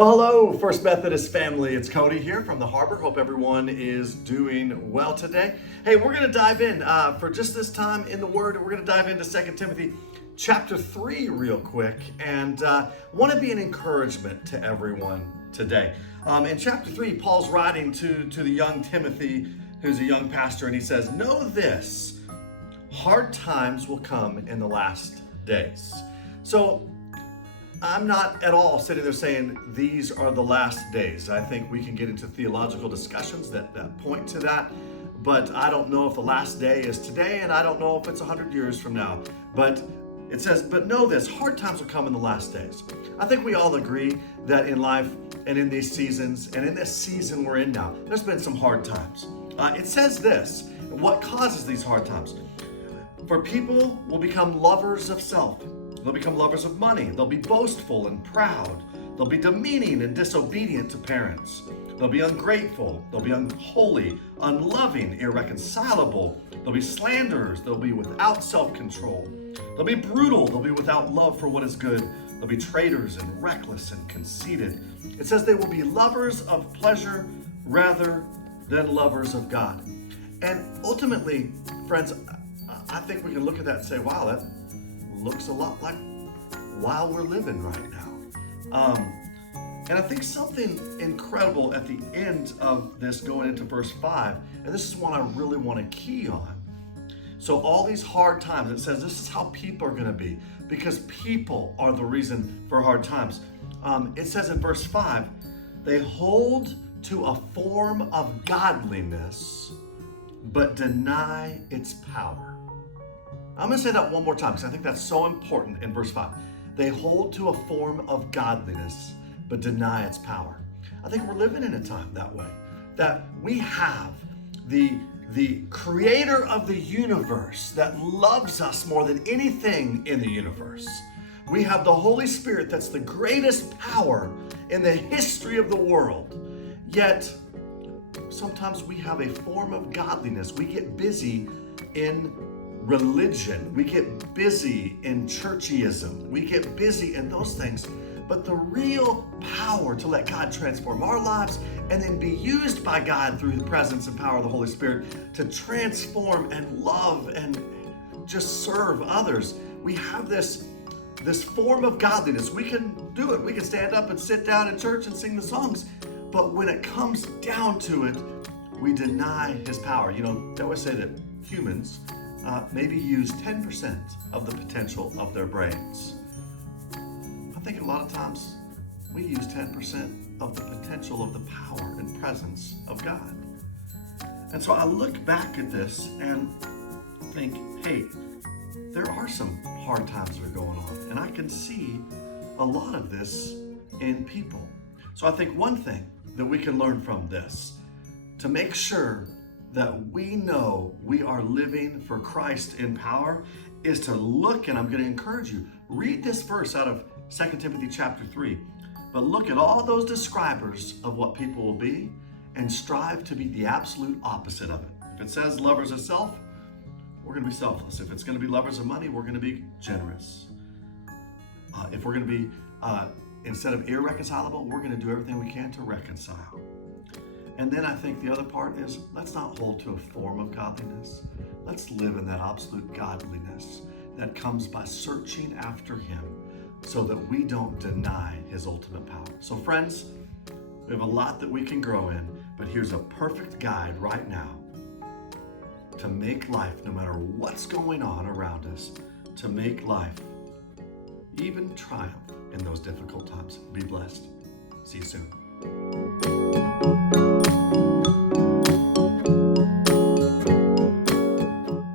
Well, hello, First Methodist family. It's Kody here from the Harbor. Hope everyone is doing well today. Hey, we're going to dive in for just this time in the Word. We're going to dive into 2 Timothy chapter 3 real quick, and want to be an encouragement to everyone today. In chapter 3, Paul's writing to the young Timothy, who's a young pastor, and he says, "Know this, hard times will come in the last days." So I'm not at all sitting there saying these are the last days. I think we can get into theological discussions that point to that, but I don't know if the last day is today, and I don't know if it's 100 years from now. But it says, but know this, hard times will come in the last days. I think we all agree that in life and in these seasons, and in this season we're in now, there's been some hard times. It says this, what causes these hard times? For people will become lovers of self. They'll become lovers of money. They'll be boastful and proud. They'll be demeaning and disobedient to parents. They'll be ungrateful. They'll be unholy, unloving, irreconcilable. They'll be slanderers. They'll be without self-control. They'll be brutal. They'll be without love for what is good. They'll be traitors and reckless and conceited. It says they will be lovers of pleasure rather than lovers of God. And ultimately, friends, I think we can look at that and say, wow, that looks a lot like while we're living right now. And I think something incredible at the end of this going into verse 5, and this is one I really want to key on. So all these hard times, it says this is how people are going to be, because people are the reason for hard times. It says in verse 5, they hold to a form of godliness, but deny its power. I'm going to say that one more time because I think that's so important in verse 5. They hold to a form of godliness, but deny its power. I think we're living in a time that way, that we have the creator of the universe that loves us more than anything in the universe. We have the Holy Spirit that's the greatest power in the history of the world. Yet, sometimes we have a form of godliness. We get busy in religion. We get busy in churchyism. We get busy in those things. But the real power to let God transform our lives and then be used by God through the presence and power of the Holy Spirit to transform and love and just serve others. We have this form of godliness. We can do it. We can stand up and sit down in church and sing the songs. But when it comes down to it, we deny his power. You know, they always say that humans maybe use 10% of the potential of their brains. I think a lot of times we use 10% of the potential of the power and presence of God. And so I look back at this and think, hey, there are some hard times that are going on. And I can see a lot of this in people. So I think one thing that we can learn from this, to make sure that we know we are living for Christ in power, is to look, and I'm going to encourage you, read this verse out of 2 Timothy chapter 3, but look at all those describers of what people will be and strive to be the absolute opposite of it. If it says lovers of self, we're going to be selfless. If it's going to be lovers of money, we're going to be generous. If we're going to be, instead of irreconcilable, we're going to do everything we can to reconcile. And then I think the other part is, let's not hold to a form of godliness. Let's live in that absolute godliness that comes by searching after him so that we don't deny his ultimate power. So friends, we have a lot that we can grow in, but here's a perfect guide right now to make life, no matter what's going on around us, to make life even triumph in those difficult times. Be blessed. See you soon.